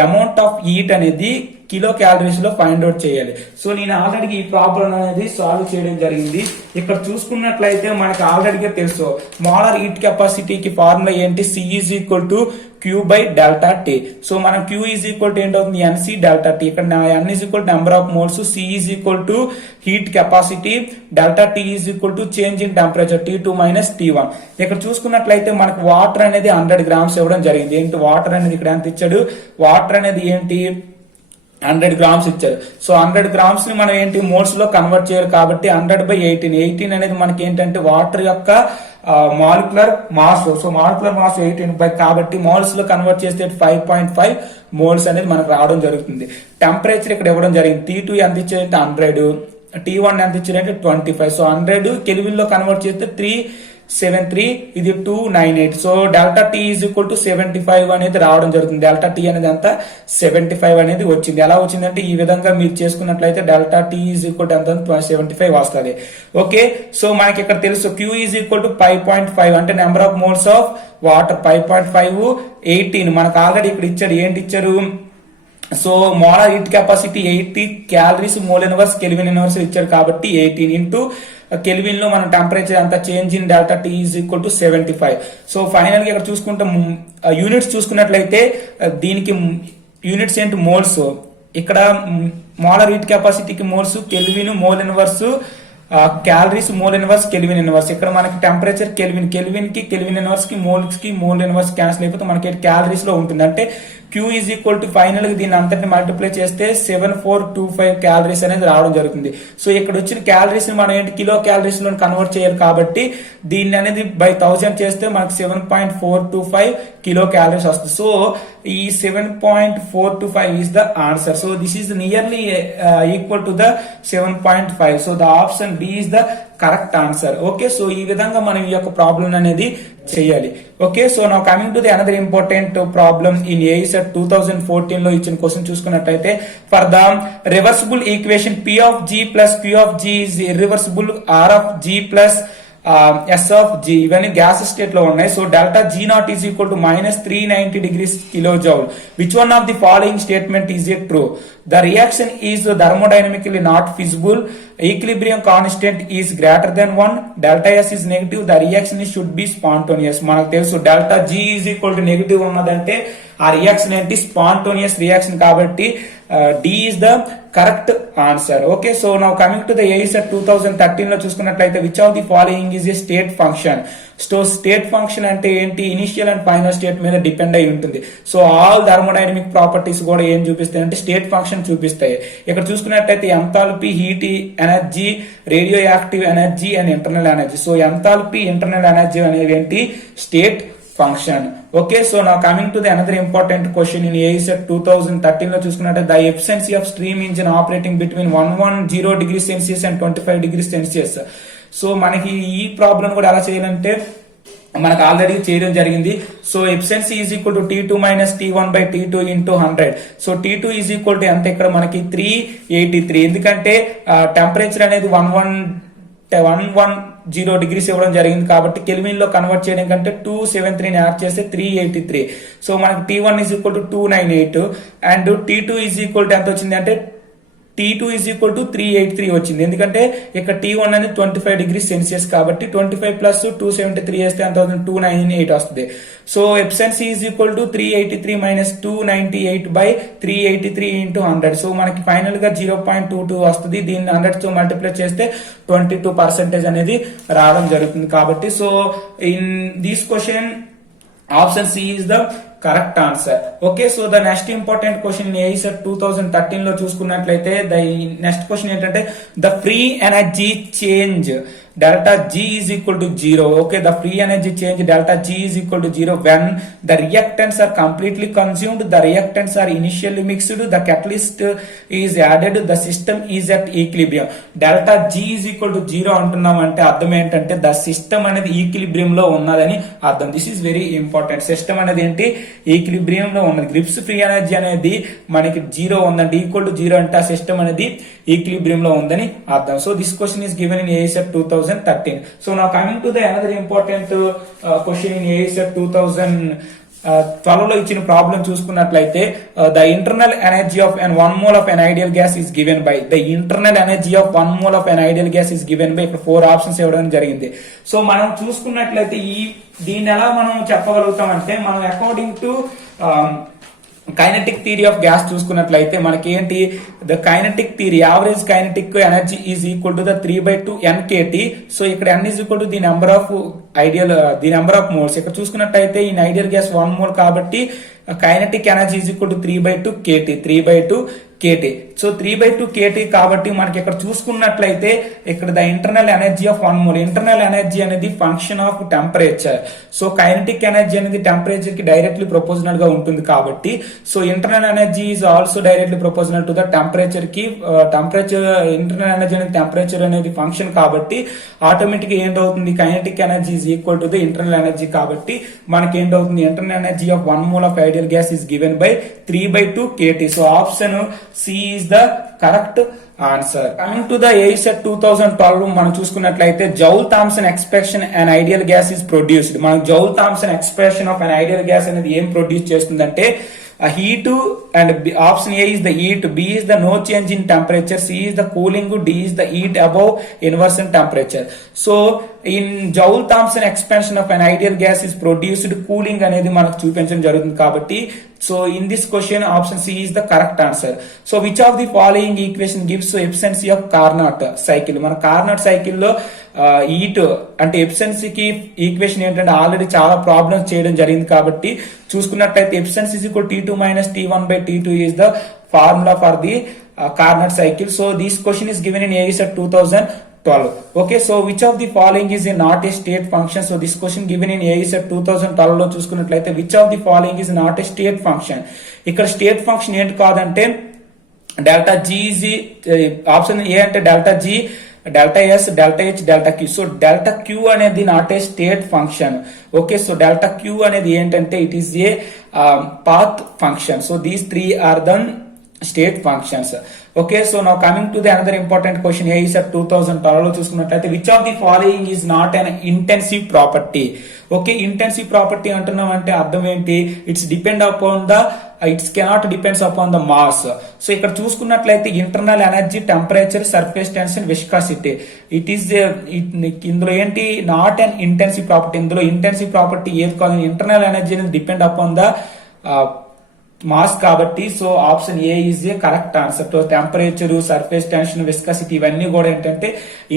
అమౌంట్ ఆఫ్ హీట్ అనేది కిలో క్యాలరీస్ లో ఫైండ్ అవుట్ చేయాలి. సో నేను ఆల్రెడీ ఈ ప్రాబ్లం అనేది సాల్వ్ చేయడం జరిగింది. ఇక్కడ చూసుకున్నట్లయితే మనకి ఆల్రెడీగా తెలుసు మోలార్ హీట్ కెపాసిటీకి ఫార్ములా ఏంటి, C is equal to Q by delta T. So మనం Q ఈజ్ ఈక్వల్ టు ఏంటవుతుంది, NC డెల్టా T. ఇక్కడ N is equal to number of moles, C is equal to heat capacity, delta T is equal to change in temperature T2 minus T1. ఇక్కడ చూసుకున్నట్లయితే మనకు water అనేది 100 grams ఇవ్వడం జరిగింది. ఏంటి water అనేది ఇక్కడ ఎంత ఇచ్చాడు, వాటర్ అనేది ఏంటి 100 గ్రామ్స్ ఇచ్చారు. సో 100 గ్రామ్స్ ని మనం ఏంటి మోల్స్ లో కన్వర్ట్ చేయాలి కాబట్టి 100/18 అనేది మనకి ఏంటంటే వాటర్ యొక్క molecular mass. So molecular mass 18 కాబట్టి మోల్స్ లో కన్వర్ట్ చేస్తే 5.5 మోల్స్ అనేది మనకు రావడం జరుగుతుంది. టెంపరేచర్ ఇక్కడ ఇవ్వడం జరిగింది. T2 ఎంత ఇచ్చారంటే 100, T1 ఎంత ఇచ్చారంటే 25. సో 100 కెల్విన్ లో కన్వర్ట్ చేస్తే 373, ఇది 298. So delta T is equal to 75 అనేది రావడం జరుగుతుంది. డెల్టా T అనేది అంతా 75 అనేది వచ్చింది. ఎలా వచ్చిందంటే ఈ విధంగా మీరు చేసుకున్నట్లయితే delta T is equal to ఎంత 75 వస్తుంది. ఓకే, సో మనకి ఇక్కడ తెలుసు Q ఈజ్ ఈక్వల్ టు 5.5 అంటే number of moles of water 5.5 18. మనకు ఆల్రెడీ ఇక్కడ ఇచ్చారు, ఏంటి ఇచ్చారు, so molar heat capacity 80 calories mole inverse kelvin inverse ఇచ్చారు కాబట్టి 18 ఇంటూ కెల్విన్ లో మన టెంపరేచర్ అంత change in delta T is equal to 75. So final గా ఇక్కడ చూసుకుంటే యూనిట్స్ చూసుకున్నట్లయితే దీనికి యూనిట్స్ ఏంటి మోల్స్. ఇక్కడ మోలార్ హీట్ కెపాసిటీకి moles, kelvin mole inverse, calories mole inverse kelvin inverse. ఇక్కడ మనకి టెంపరేచర్ కెల్విన్ కి కెల్విన్ ఇన్వర్స్ కి మోల్ ఇన్వర్స్ క్యాన్సిల్ అయిపోతే మనకి క్యాలరీస్ లో ఉంటుంది. అంటే Q is equal to final గా దీన్ని అంతటిని మల్టిప్లై చేస్తే 7425 క్యాలరీస్ అనేది రావడం జరుగుతుంది. సో ఇక్కడ వచ్చిన క్యాలరీస్ మనం ఏంటి కిలో క్యాలరీస్ లో కన్వర్ట్ చేయాలి కాబట్టి దీన్ని అనేది బై 1000 చేస్తే మనకి 7.425 కిలో క్యాలరీస్ వస్తుంది. సో ఈ 7.425 is the answer. So this is nearly equal to the 7.5. So the option B is the correct answer. Okay, so ఈ విధంగా మనం ఈ యొక్క ప్రాబ్లం అనేది చేయాలి. Okay, so now coming to the another important problem in AESET 2014 లో ఇచ్చిన question చూసుకున్నట్లయితే for the reversible equation P of G plus Q of G is irreversible R of G plus S of G ఇవన్నీ gas state లో ఉన్నాయి. So delta G0 is equal to -390 degrees kilojoule. Which one of the following statement is it true? The reaction is thermodynamically not feasible. Equilibrium constant is greater than 1. Delta S is negative. The reaction should be spontaneous. మనకు తెలుసు delta G is equal to negative ఉన్నదంటే ఆ reaction ఏంటి స్పాంటోనియస్ reaction కాబట్టి D is the correct answer. Okay, so now coming to the AESET 2013 లో చూసుకున్నట్లయితే which of the following is a state function? So state function అంటే ఏంటి, initial and final state మీద depend అయి ఉంటుంది. సో ఆల్ థర్మోడైనమిక్ ప్రాపర్టీస్ కూడా ఏం చూపిస్తాయి అంటే స్టేట్ ఫంక్షన్ చూపిస్తాయి. ఇక్కడ చూసుకున్నట్లయితే enthalpy, heat energy, radioactive energy and internal energy. So enthalpy, internal energy అనేవి ఏంటి స్టేట్ ఫంక్షన్. ఓకే, సో నా coming to the another important question in AESET 2013 లో చూసుకున్నట్టే the efficiency of stream engine operating between 110 degrees Celsius and 25 degrees Celsius. So మనకి ఈ problem కూడా ఎలా చేయాలంటే మనకు ఆల్రెడీ చేయడం జరిగింది. So efficiency is equal to T2 minus T1 by T2 into 100. So T2 is equal to ఎంత ఇక్కడ మనకి 383. ఎందుకంటే టెంపరేచర్ అనేది 110 degrees ఇవ్వడం జరిగింది కాబట్టి కెల్విన్ లో కన్వర్ట్ చేయడం కంటే 273 ని యాడ్ చేస్తే 383. సో మనకి T1 is equal to 298 and T2 is equal to ఎంత వచ్చింది అంటే T2 ఈజ్ ఈక్వల్ టు 383 వచ్చింది. ఎందుకంటే ఇక్కడ T1 అనేది 25 degrees Celsius కాబట్టి 25 ప్లస్ 273 వేస్తే ఎంత అవుతుంది 298 వస్తుంది. So efficiency is equal to 383 minus 298 by 383 into 100. So మనకి ఫైనల్ గా 0.22 వస్తుంది. దీన్ని 100 తో మల్టిప్లై చేస్తే 22% అనేది రావడం జరుగుతుంది. కాబట్టి so in this question option C is the correct answer. Okay, so the next important question in AESET 2013 లో చూసుకున్నట్లయితే the next question ఏంటంటే the free energy change delta G is equal to 0. Okay, the free energy change delta G is equal to 0 when the reactants are completely consumed, the reactants are initially mixed, the catalyst is added, the system is at equilibrium. Delta G is equal to 0 అంటున్నాం అంటే అర్థం ఏంటంటే the system అనేది equilibrium లో ఉన్నదని అర్థం. This is very important. System అనేది ఏంటి ఈక్విలిబ్రియం లో ఉన్నది. గ్రిప్స్ ఫ్రీ ఎనర్జీ అనేది మనకి 0 ఉందంటే ఈక్వల్ టు 0 అంటే ఆ సిస్టమ్ అనేది ఈక్విలిబ్రియం లో ఉందని అర్థం. So this question is given in AESET 2013. So now coming to the another important question in AESET 2014 12 లో ఇచ్చిన ప్రాబ్లం చూసుకున్నట్లయితే the internal energy of an 1 mole of an ideal gas is given by the internal energy of 1 mole of an ideal gas is given by ఇక్కడ 4 options ఇవ్వడం జరిగింది. So మనం చూసుకున్నట్లయితే దీన్ని ఎలా మనం చెప్పగలుగుతాం అంటే మనం according to kinetic theory of gas చూసుకున్నట్లయితే మనకి ఏంటి the kinetic theory average kinetic energy is equal to the 3/2 NKT. So ఇక్కడ n is equal to the number of the number of moles. ఇక్కడ చూసుకున్నట్లయితే ఈ ఐడియల్ గ్యాస్ 1 మోల్ కాబట్టి kinetic energy is equal to 3/2 KT 3/2 KT. So 3/2 KT కాబట్టి మనకి ఇక్కడ చూసుకున్నట్లయితే ఇక్కడ the internal energy of 1 mole, internal energy అనేది function of temperature. So kinetic energy అనేది టెంపరేచర్ కి డైరెక్ట్లీ ప్రపోజనల్ గా ఉంటుంది కాబట్టి so internal energy is also directly proportional to the temperature కి. టెంపరేచర్ ఇంటర్నల్ ఎనర్జీ అనేది టెంపరేచర్ అనేది ఫంక్షన్ కాబట్టి ఆటోమేటిక్ గా ఏంటవుతుంది kinetic energy is equal to the internal energy కాబట్టి మనకి ఏంటవుతుంది internal energy of 1 mole of ideal gas is given by 3/2 KT. So option C is the correct answer. Coming to the AESET 2012 మనం చూసుకున్నట్లయితే Joule Thomson expression an ideal gas is produced. మనం Joule Thomson expression of an ideal gas అనేది ఏం produce చేస్తుందంటే heat and option A is the heat, B is the no change in temperature, C is the cooling, D is the heat above inversion temperature. So in Joule Thomson expansion of an ideal gas is produced, cooling అనేది మనకు చూపించడం జరుగుతుంది కాబట్టి so in this question option C is the correct answer. So which of the following equation gives efficiency of Carnot cycle? మన Carnot cycle లో heat అంటే ఎఫిషియన్సీకి equation ఏంటంటే already చాలా ప్రాబ్లమ్స్ చేయడం జరిగింది కాబట్టి చూసుకున్నట్లయితే efficiency is equal T2 - T1/T2 is the formula for the Carnot cycle. So this question is given in AESET 2012. Okay, so which of the following is not a state function? So this question given in AESET 2012 లో చూసుకున్నట్లయితే which of the following is not a state function? ఇక్కడ state function ఏంటి కాదంటే delta G is option A అంటే delta G, delta S, delta H, delta Q. So delta Q అనేది not a state function. Okay, so delta Q అనేది ఏంటంటే it is a path function. So these 3 are the state functions. Okay, so now coming to the another important question AESET 2012 లో చూసుకున్నట్లయితే which of the following is not an intensive property? Okay, intensive property అంటున్నాం అంటే అర్థం ఏంటి? It's depend upon the it's cannot depends upon the mass. So ఇక్కడ చూసుకున్నట్లయితే internal energy, temperature, surface tension, viscosity it is ఇందులో ఏంటి not an intensive property. ఇందులో intensive property ఏది కాదు, ఇంటర్నల్ ఎనర్జీ అనేది డిపెండ్ అపాన్ ద మాస్ కాబట్టి so option A is a correct answer. So temperature, surface tension, viscosity ఇవన్నీ కూడా ఏంటంటే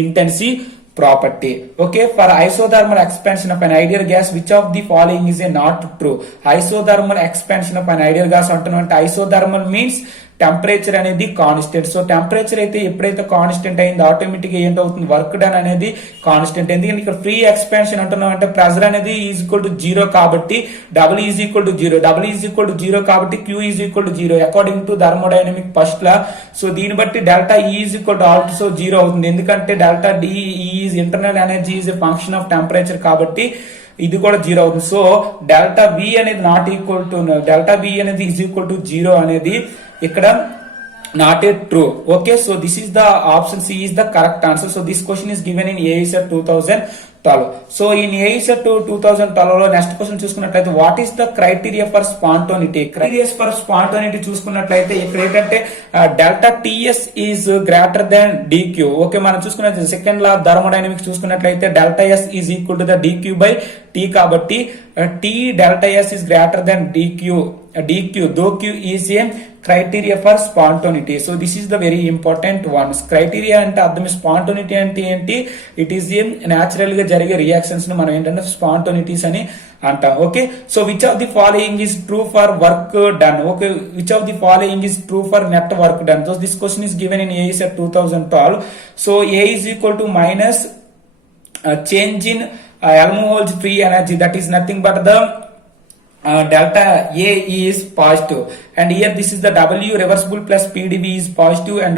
intensive property. Okay, for isothermal expansion of an ideal gas which of the following is a not true? Isothermal expansion of an ideal gas అంటున్నామంటే isothermal means temperature అనేది constant. So temperature అయితే ఎప్పుడైతే constant అయింది automatic గా ఏంటవుతుంది work done అనేది constant. ఎందుకంటే ఇక్కడ free expansion అంటున్నాం అంటే ప్రెజర్ అనేది ఈజ్ ఈక్వల్ టు 0 కాబట్టి W is equal to 0, W is equal to 0 కాబట్టి Q is equal to 0 according to thermodynamic first law. So దీన్ని బట్టి delta E is equal to also 0 అవుతుంది. ఎందుకంటే delta D is internal energy is a function of temperature కాబట్టి ఇది కూడా 0 అవుతుంది. So delta V అనేది not equal to delta V అనేది ఈజ్ ఈక్వల్ టు 0 అనేది ఇక్కడ not a true. Okay, so this is the option C is the correct answer. So this question is given in AESET 2012. So in AESET 2012 లో next question చూసుకున్నట్లయితే what is the criteria for spontaneity? Criteria for spontaneity చూసుకున్నట్లయితే ఇక్కడ ఏంటంటే delta TS is greater than dQ. Okay, మనం చూసుకున్నట్లయితే second law of thermodynamics చూసుకున్నట్లయితే delta S is equal to the dQ by T కాబట్టి T delta S is greater than dQ though Q is a criteria for spontaneity. So this is the very important one. Criteria అంటే అర్థం spontaneity అంటే ఏంటి? It is a natural గా జరిగే reactions ను మనం ఏంటంటే spontaneities అని అంటాం. Okay, so which of the following is true for work done? Okay, which of the following is true for net work done? So this question is given in AESET 2012. So A is equal to minus change in Helmholtz free energy, that is nothing but the delta A is positive, and here this is the W reversible plus PdV is positive, and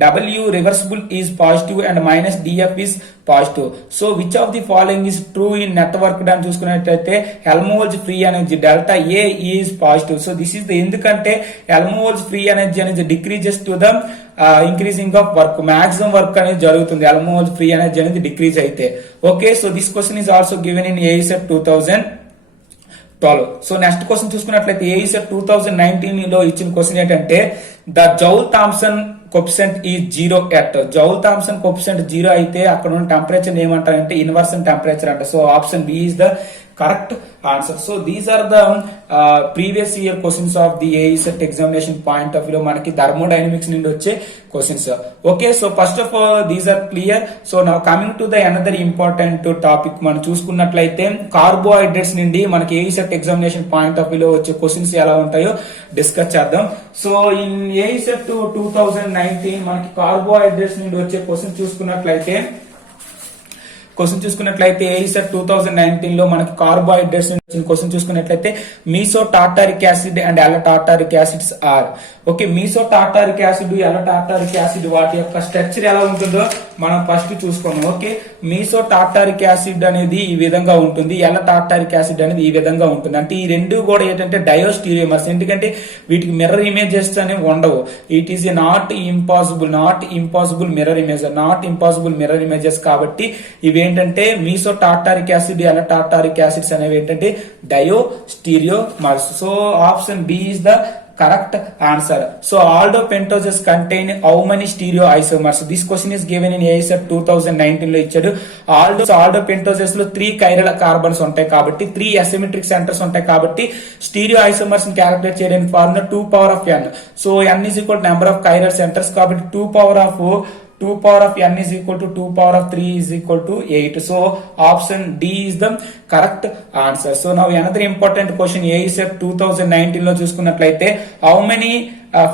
W reversible is positive, and minus DF is positive. So which of the following is true in network done? చూసుకున్నట్లయితే Helmholtz free energy delta A is positive. So this is the ఎందుకంటే Helmholtz free energy అనేది decreases to the increasing of work, maximum work అనేది జరుగుతుంది Helmholtz free energy అనేది decrease అయితే. Okay, so this question is also given in AESET 2012. 12. So next question చూసుకున్నట్లయితే ఏఈసెట్ 2019 లో ఇచ్చిన question ఏంటంటే ద జౌల్ థామ్సన్ కోఎఫిషియంట్ ఈ 0 ఎట్ జౌల్ థామ్సన్ కోఎఫిషియంట్ 0 అయితే అక్కడ ఉన్న టెంపరేచర్ ఏమంటారంటే ఇన్వర్షన్ టెంపరేచర్ అంట. So option B is the correct answer. So these are the previous year questions of the AESET examination point of view. మనకి thermodynamics నుండి వచ్చే questions. Okay, so first of all these are clear. So now coming to the another important topic, మనం చూసుకున్నట్లయితే carbohydrates నుండి మనకి AESET examination point of view లో వచ్చే questions ఎలా ఉంటాయో డిస్కస్ చేద్దాం. సో ఇన్ AESET 2019 మనకి కార్బోహైడ్రేట్స్ నుండి వచ్చే క్వశ్చన్ చూసుకున్నట్లయితే AESET 2019 లో మనకి కార్బోహైడ్రేట్స్ క్వశ్చన్ చూసుకున్నట్లయితే meso tartaric acid and L tartaric acids are. Okay, meso tartaric acid ఎల్ల టార్టారిక్ యాసిడ్ వాటి యొక్క స్ట్రక్చర్ ఎలా ఉంటుందో మనం ఫస్ట్ చూసుకున్నాం. ఓకే, మీసో టార్టారిక్ యాసిడ్ అనేది ఈ విధంగా ఉంటుంది, ఎల్ల టార్టారిక్ యాసిడ్ అనేది ఈ విధంగా ఉంటుంది. అంటే ఈ రెండు కూడా ఏంటంటే డయోస్టీరియోమర్స్, ఎందుకంటే వీటికి మిర్రర్ ఇమేజెస్ అనేవి ఉండవు. It is not impossible mirror images కాబట్టి ఇవేంటంటే మీసో టార్టారిక్ యాసిడ్ ఎల్ల టార్టారిక్ యాసిడ్స్ అనేవి ఏంటంటే diastereomers. So option B is the correct answer. So aldopentoses contain how many stereoisomers? This question is given in AESET 2019 లో ఇచ్చాడు. aldopentoses లో 3 chiral carbons ఉంటాయి కాబట్టి 3 asymmetric centers ఉంటాయి కాబట్టి stereoisomers ని క్యాలిక్యులేట్ చేయడానికి formula 2 power of n. So n is equal to number of chiral centers కాబట్టి 2 power of n is equal to 2 power of 3 is equal to 8. So option D is the correct answer. So now another important question AESET 2019 లో చూసుకున్నట్లయితే how many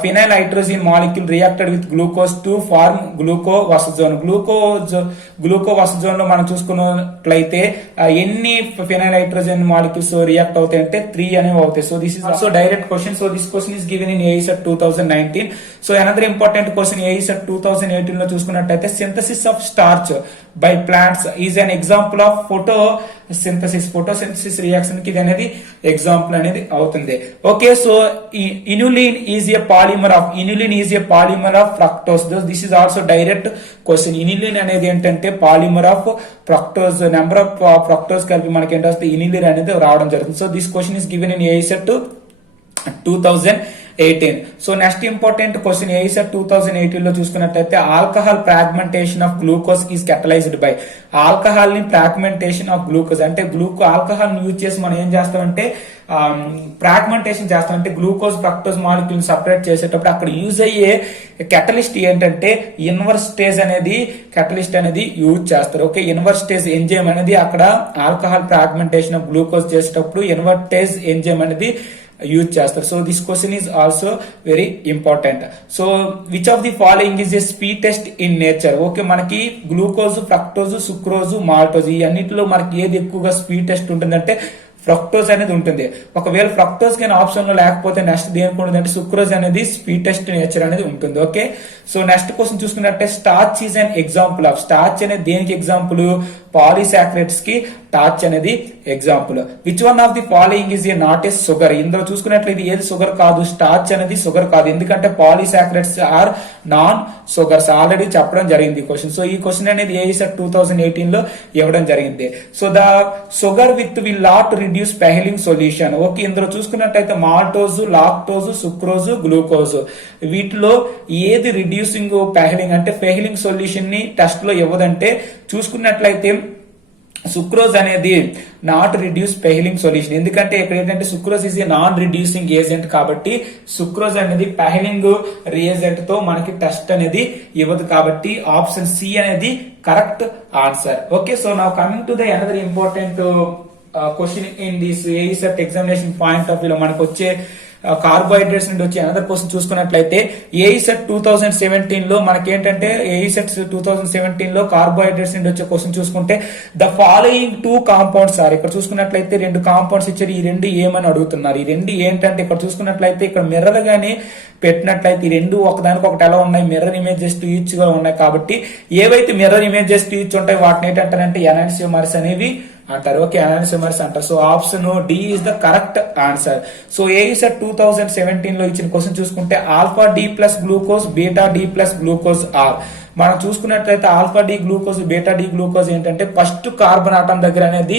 phenyl hydrogen molecule reacted with glucose to form glucovasazone. glucovasazone లో మనం చూసుకున్నట్లయితే ఎన్ని phenyl hydrogen molecules react అవుతాయి అంటే 3 అనేవి అవుతాయి. So this is also direct question. So this question is given in AESET 2019. So another important question AESET 2018 లో చూసుకున్నట్లయితే synthesis of starch by plants is an example of photosynthesis reaction కి ఇది అనేది example అనేది అవుతుంది. Okay, so inulin is a polymer of fructose. This is also direct question. Inulin అనేది ఏంటంటే polymer of fructose, number of fructose కలిపి మనకి ఏంటంటే ఇనులిన్ అనేది రావడం జరుగుతుంది. So this question is given in AESET 2018. So next important question AESET 2018 లో చూసుకున్నట్లయితే alcohol fragmentation of glucose is catalysed by. Alcohol ని ఫ్రాగ్మెంటేషన్ ఆఫ్ గ్లూకోజ్ అంటే ఆల్కహాల్ ని యూజ్ చేసి మనం ఏం చేస్తామంటే ఫ్రాగ్మెంటేషన్ చేస్తామంటే గ్లూకోజ్ ఫ్రక్టోజ్ మాలిక్యూల్ సపరేట్ చేసేటప్పుడు అక్కడ యూజ్ అయ్యే కెటలిస్ట్ ఏంటంటే ఇన్వర్స్టేజ్ అనేది యూజ్ చేస్తారు. ఓకే, ఇన్వర్స్టేజ్ ఎంజైమ్ అనేది అక్కడ ఆల్కహాల్ ఫ్రాగ్మెంటేషన్ ఆఫ్ గ్లూకోజ్ చేసేటప్పుడు ఇన్వర్టేజ్ ఎంజైమ్ అనేది యూజ్ చేస్తారు. So this question is also very important. So which of the following is a sweetest in nature? Okay, మనకి గ్లూకోజ్, ఫ్రక్టోజ్, సుక్రోజ్, మాల్టోజ్ ఈ అన్నిటిలో మనకి ఏది ఎక్కువగా స్వీటెస్ట్ ఉంటుందంటే ఫ్రక్టోజ్ అనేది ఉంటుంది. ఒకవేళ ఫ్రక్టోజ్ కానీ ఆప్షన్ లో లేకపోతే నెక్స్ట్ దేనికి ఉంటుంది అంటే సుక్రోజ్ అనేది స్వీటెస్ట్ నేచర్ అనేది ఉంటుంది. ఓకే, సో నెక్స్ట్ క్వశ్చన్ చూసుకున్నట్టే starch is an example of. Starch అనేది దేనికి ఎగ్జాంపుల్? పాలీసాక్రైడ్స్ కి స్టార్చ్ అనేది example. Which one of the following is a not a sugar? ఇందులో చూసుకున్నట్లయితే ఏది షుగర్ కాదు, స్టార్చ్ అనేది షుగర్ కాదు, ఎందుకంటే polysaccharides are non sugars. Already చెప్పడం జరిగింది ఈ క్వశ్చన్. సో ఈ క్వశ్చన్ అనేది AESET 2018 లో ఇవ్వడం జరిగింది. So the sugar with will not reduce Fehling solution. Okay, ఇందులో చూసుకున్నట్లయితే మాల్టోజ్, లాక్టోజ్, సుక్రోజ్, గ్లూకోజ్ వీటిలో ఏది రిడ్యూసింగ్ పెహలింగ్ అంటే పెహలింగ్ సొల్యూషన్ ని టెస్ట్ లో ఇవ్వదంటే చూసుకున్నట్లయితే సుక్రోజ్ అనేది నాట్ రిడ్యూస్ పెహలింగ్ సొల్యూషన్. ఎందుకంటే ఇక్కడ ఏంటంటే sucrose is a non reducing agent కాబట్టి సుక్రోజ్ అనేది పెహలింగ్ రియేజెంట్ తో మనకి టెస్ట్ అనేది ఇవ్వదు కాబట్టి ఆప్షన్ సి అనేది correct answer. Okay, so now coming to the another important question in this AESET examination point of view లో మనకు వచ్చే కార్బోహైడ్రేట్స్ నుండి వచ్చే అనదర్ క్వశ్చన్ చూసుకున్నట్లయితే AESET 2017 లో మనకేంటంటే AESET 2017 లో కార్బోహైడ్రేట్స్ నుండి వచ్చే క్వశ్చన్ చూసుకుంటే ద ఫాలోయింగ్ 2 కాంపౌండ్స్ ఆర్. ఇక్కడ చూసుకున్నట్లయితే 2 కాంపౌండ్స్ ఇచ్చారు, ఈ 2 ఏమని అడుగుతున్నారు. ఈ 2 ఏంటంటే ఇక్కడ చూసుకున్నట్లయితే ఇక్కడ మిర్రర్ గానీ పెట్టినట్లయితే ఈ 2 ఒకదానికొకటి ఎలా ఉన్నాయి, మిర్రర్ ఇమేజెస్ టు ఈచ్ గా ఉన్నాయి కాబట్టి ఏవైతే మిర్రర్ ఇమేజెస్ టు ఈచ్ ఉంటాయి వాటిని ఏంటంటారంటే ఎనాన్సియోమర్స్ అనేవి అంటారు. ఓకే, ఎనాన్సియోమర్స్ అంటారు. So option D is the correct answer. So AESET 2017 లో ఇచ్చిన క్వశ్చన్ చూసుకుంటే alpha D plus glucose, beta D plus glucose are. మనం చూసుకున్నట్లయితే alpha D glucose, beta D glucose ఏంటంటే ఫస్ట్ కార్బన్ ఆటం దగ్గర అనేది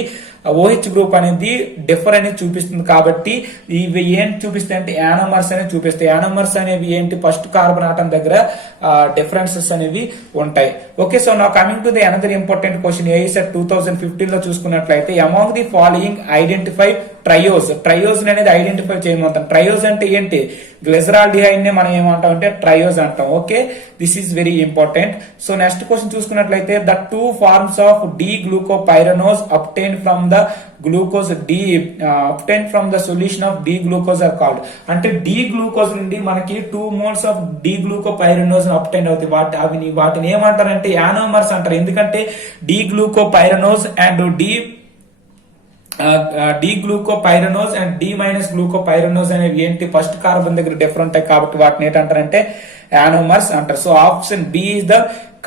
ఓహెచ్ గ్రూప్ అనేది డిఫర్ అనేది చూపిస్తుంది. కాబట్టి ఇవి ఏంటి చూపిస్తాయి అంటే యానోమర్స్ అనేది చూపిస్తాయి. యానోమర్స్ అనేవి ఏంటి, ఫస్ట్ కార్బన్ ఆటం దగ్గర డిఫరెన్సెస్ అనేవి ఉంటాయి. ఓకే, సో నా coming to the another important question AESET 2015 లో చూసుకున్నట్లయితే among the following identify trioses. Trioses అనేది ఐడెంటిఫై చేయమంటాం. ట్రయోస్ అంటే ఏంటి, గ్లిజరాల్డిహైడ్ నే మనం ఏమంటాం అంటే ట్రయోస్ అంటాం. Okay, this is very important. So next question చూసుకున్నట్లయితే the two forms of D glucopyranose obtained from the glucose obtained from the solution of D glucose are called. అంటే డి గ్లూకోజ్ నుండి మనకి 2 moles of D glucopyranose obtain అవుతాయి. వాటిని ఏమంటారంటే anomers అంటారు. ఎందుకంటే D glucopyranose and D glucopyranose and D minus glucopyranose అనేవి ఏంటి, ఫస్ట్ కార్బన్ దగ్గర డిఫరెంట్ ఉంటాయి కాబట్టి వాటిని ఏంటంటారంటే యానోమర్స్ అంటారు. So option B is the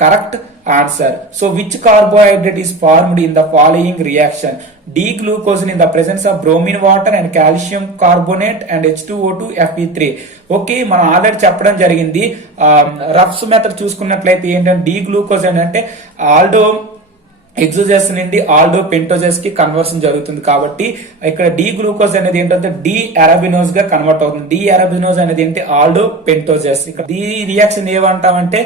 correct answer. So which carbohydrate is formed in the following reaction? D-glucose in the presence of bromine water and calcium carbonate and H2O2 Fe3. Okay, మనం already చెప్పడం జరిగింది. రఫ్స్ method చూసుకున్నట్లయితే ఏంటంటే D glucose అంటే aldo ఎగ్జోజెస్ నుండి aldo pentoses కి conversion జరుగుతుంది. కాబట్టి ఇక్కడ డి గ్లూకోజ్ అనేది ఏంటంటే డి అరబినోస్ గా కన్వర్ట్ అవుతుంది. డి అరబినోస్ అనేది ఏంటి, ఆల్డో పెంటోజెస్. ఇక్కడ డి రియాక్షన్ ఏమంటామంటే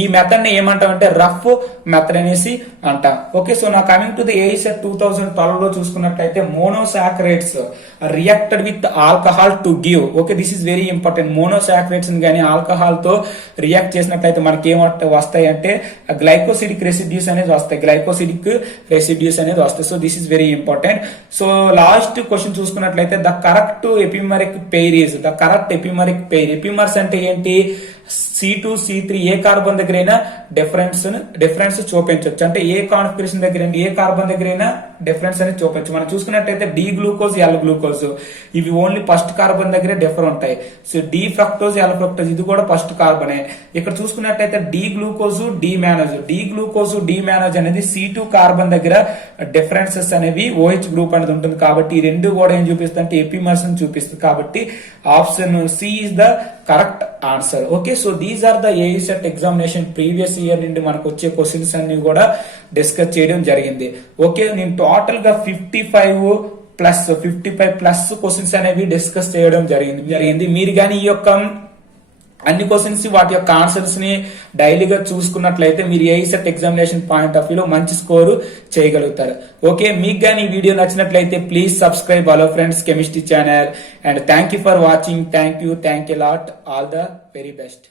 ఈ మెథడ్ ని ఏమంటామంటే రఫ్ మెథడ్ అనేసి అంటాం. ఓకే, సో నా కమింగ్ టు ది ఏఈసెట్ 2012 లో చూసుకున్నట్లయితే monosaccharides reacted with alcohol to give. Okay, this is very important. Monosaccharides గానీ ఆల్కహాల్ తో రియాక్ట్ చేసినట్లయితే మనకి ఏం వస్తాయి అంటే గ్లైకోసిడిక్ రెసిడ్యూస్ అనేది వస్తాయి. గ్లైకోసిడిక్ రెసిడ్యూస్ అనేది వస్తాయి. So this is very important. So last question చూసుకున్నట్లయితే the correct epimeric pair is the correct epimeric pair. Epimers అంటే ఏంటి, C2 C3 ఏ కార్బన్ దగ్గరైనా డిఫరెన్స్ చూపించవచ్చు. అంటే ఏ కాన్ఫిగరేషన్ దగ్గర ఏ కార్బన్ దగ్గరైనా డిఫరెన్స్ అనేది చూపించు. మనం చూసుకున్నట్టయితే డి గ్లూకోజ్ ఎల్ గ్లూకోజ్ ఇవి ఓన్లీ ఫస్ట్ కార్బన్ దగ్గరే డిఫర్ ఉంటాయి. So D fructose L fructose ఇది కూడా ఫస్ట్ కార్బనే. ఇక్కడ చూసుకున్నట్టయితే డి గ్లూకోజ్ డి మ్యానోజ్ అనేది C2 కార్బన్ దగ్గర డిఫరెన్సెస్ అనేవి OH గ్రూప్ అనేది ఉంటుంది. కాబట్టి ఈ రెండు కూడా ఏం చూపిస్తుంది అంటే ఎపిమర్స్ చూపిస్తుంది. కాబట్టి option C is the correct answer. Okay, so these are the AESET examination previous year నుండి మనకు వచ్చే క్వశ్చన్స్ అన్ని కూడా డిస్కస్ చేయడం జరిగింది. ఓకే, నేను టోటల్ గా 55 ప్లస్ క్వశ్చన్స్ అనేవి డిస్కస్ చేయడం జరిగింది. మీరు కానీ ఈ యొక్క అన్ని క్వశ్చన్స్ వాటి యొక్క ఆన్సర్స్ ని డైలీగా చూసుకున్నట్లయితే మీరు ఏఈసెట్ ఎగ్జామినేషన్ పాయింట్ ఆఫ్ వ్యూలో మంచి స్కోర్ చేయగలుగుతారు. ఓకే, మీకు కానీ ఈ వీడియో నచ్చినట్లయితే please subscribe hello friends chemistry channel and thank you for watching. Thank you lot. All the very best.